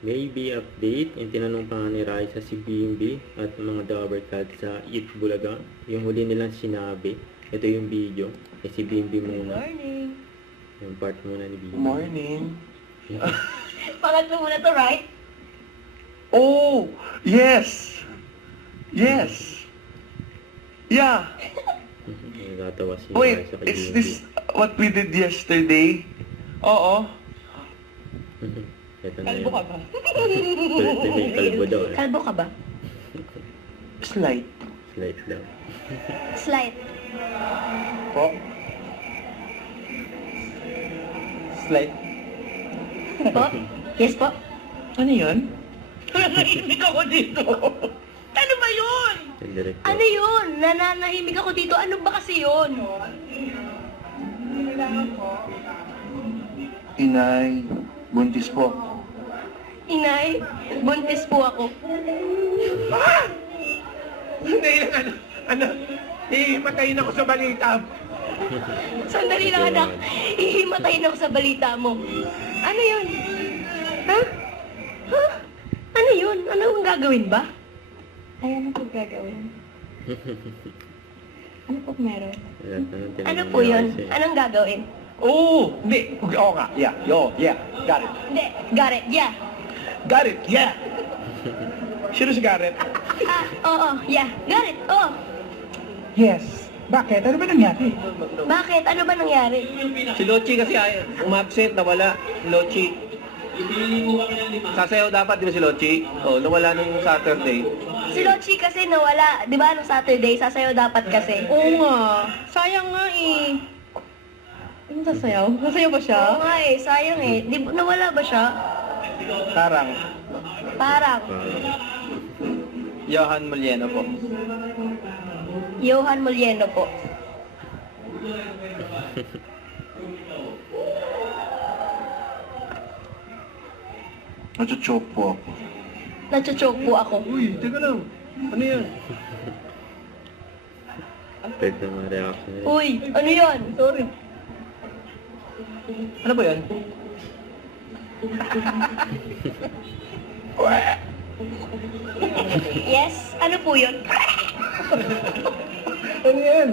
Maybe update, yung tinanong pa nga ni Raisa si Bimbi at mga Dobercat sa Eat Bulaga. Yung huli nilang sinabi. Ito yung video. Si Bimbi muna. Morning. Yung part muna ni Bimbi. Morning. Pangatlo muna to, right? Oh, yes. Yes. Yeah. Nagatawa si Wait, Raisa kay is Bimbi. this what we did yesterday? Oo. Ito na Kalbo yun. ka ba? Kulit na may kalbo daw eh. Kalbo ka ba? Slight. Slight daw. Slight. Po. Slight. Po? Yes po? Ano yun? Nananahimik ako dito. Ano ba yun? Direct Ano yun? Nananahimik ako dito. Ano ba kasi yun? Inay, buntis po. Inay, buntis po ako. Hindi lang hihimatayin ako sa balita. Sandali lang, anak. Ihimatayin ako sa balita mo. Ano yun? Ha? Ha? Ano yun? Ano ang gagawin ba? Ay, ano po gagawin? Ano po meron? Ano po yun? Anong gagawin? Oo! Hindi! Oo nga! Yeah! Yeah! Got it! Hindi, got it, yeah. Got it! Yeah! Sino si Garrett? Oo, yeah. Got it, oo. Yes! Bakit? Ano ba nangyari? Bakit? Ano ba nangyari? Si Lochi kasi ay umabsent, nawala. Lochi. Sasayaw dapat, di ba si Lochi? Oh, nawala nung Saturday. Si Lochi kasi nawala, di ba, nung Saturday, sasayaw dapat kasi. Oo nga. Sayang nga eh. Ano sasayaw? Sasayaw ba siya? Oo nga eh, sayang eh. Di, nawala ba siya? Tarang. Parang. Johan Molieno po. Johan Molieno po. Nacho-choke po ako. Nacho-choke po ako. Uy, teka lang. Ano yan? Pwede na mga reaction nila. Uy, ano yun? Sorry. Ano ba yan? Yes? Ano po yun? Ano yan?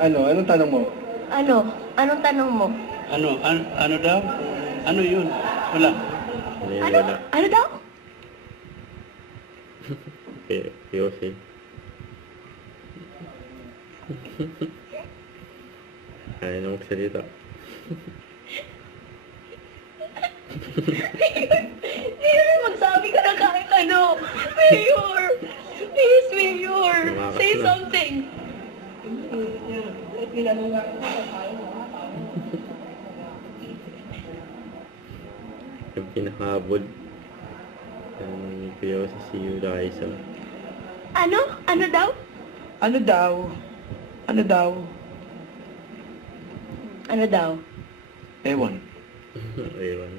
Ano? Anong tanong mo? Ano? Anong tanong mo? Ano daw? Ano yun? Wala. Ano yun, Ano? wala. Ano daw? Yossi. Ayaw na magsalita. Mayor, magsabi ka na kahit ano. Mayor! Please, Mayor! Tumakas Say na. something. Yung pinakahabol. Yung Yossi si Raisa. Ano? Ano daw? Ano daw? Ano daw? Ano daw? Ewan. Ayun.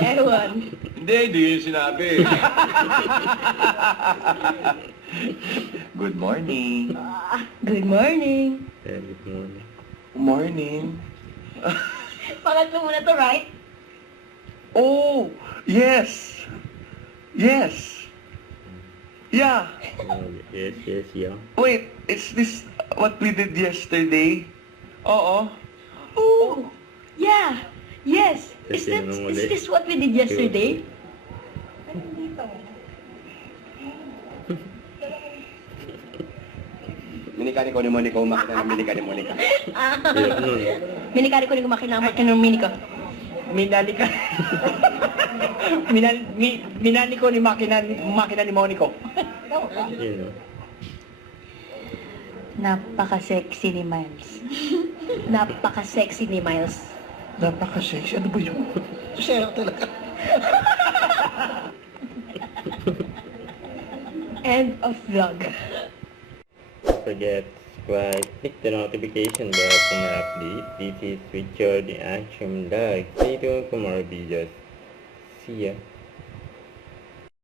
Ewan. Hindi yun sinabi. Good morning. Good morning. Good morning. Morning. Pangatlo muna to, right? Oh, yes. Yes. Yeah. Yes, yeah. Wait, is this what we did yesterday? Oo. Oh, yeah. Yes. Is Kasi that nung is uli. this what we did yesterday? Minikani ko ni Monica, umakita ng minikani ni Monica. Ayun nun. Minikari ko ni kumakinamak ng mini ko. Minali ka. Minali ko ni makina ni Monico. Yun, no? Napaka-sexy ni Miles. Napaka-sexy ni Miles. Napaka-sexy. Ano ba yun? Siya talaga. End of vlog. Forget subscribe, click the notification bell for my update. This is Richard the Action Vlog. Stay tuned for more videos. See ya.